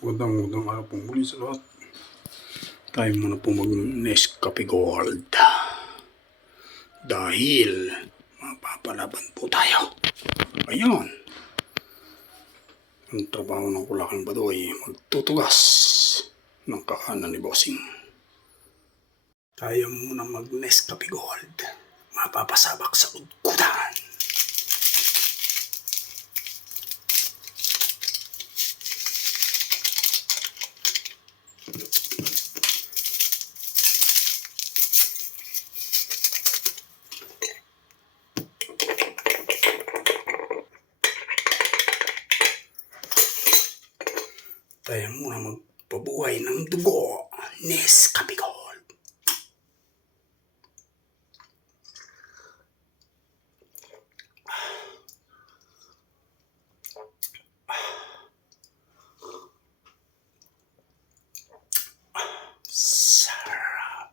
Magandang araw po muli sa lahat. Tayo muna po mag-Nescafe Gold. Dahil mapapalaban po tayo. Ayan. Ang trabaho ng Kulaking Badoy magtutugas ng kakanan ni Bossing. Tayo muna mag-Nescafe Gold. Mapapasabak sa udkudan. Tayo muna magpabuhay ng dugo. Nescafe Gold. Sarap.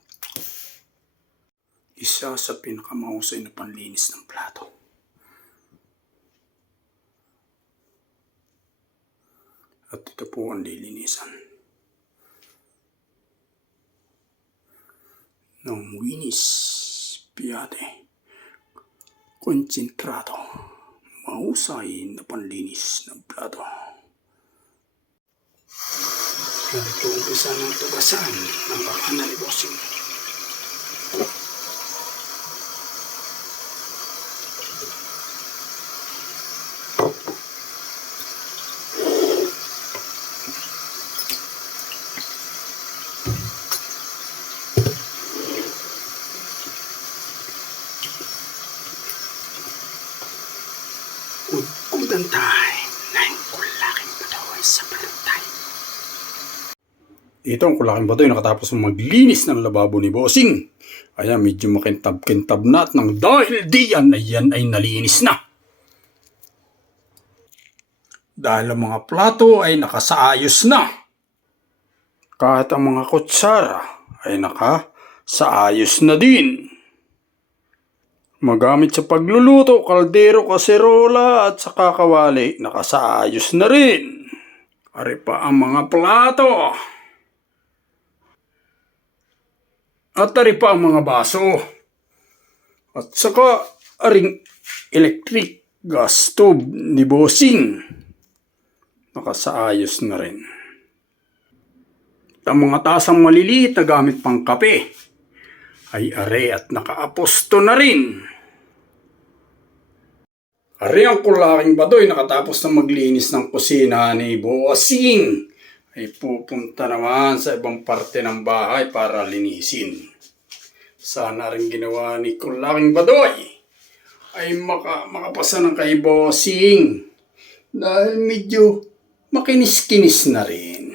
Isa sa pinakamahusay na panlinis ng plato. At ito po ang lilinisan ng Winis Piade Concentrado. Mahusay na panlinis ng plato. Ganito umpisa ng tugasan ng kakanan ni Bossing. Udkudan tayo ng Kulaking Badoy sa barangay. Ito ang Kulaking Badoy nakatapos maglinis ng lababo ni Bossing. Ayan, medyo makintab-kintab na at nang dahil diyan ay yan ay nalinis na. Dahil ang mga plato ay nakasaayos na. Kahit ang mga kutsara ay nakasaayos na din. Magamit sa pagluluto, kaldero, kaserola at saka kawali, nakasaayos na rin. Ari pa ang mga plato. At ari pa ang mga baso. At saka aring electric gas stove ni Bossing. Nakasaayos na rin. At ang mga tasang maliliit na gamit pang kape ay are at nakaaposto na rin. Are ang Kulaking Badoy nakatapos na maglinis ng kusina ni Bossing ay pupunta naman sa ibang parte ng bahay para linisin. Sana rin ginawa ni Kulaking Badoy ay makapasa ng kay Bossing dahil medyo makinis-kinis na rin.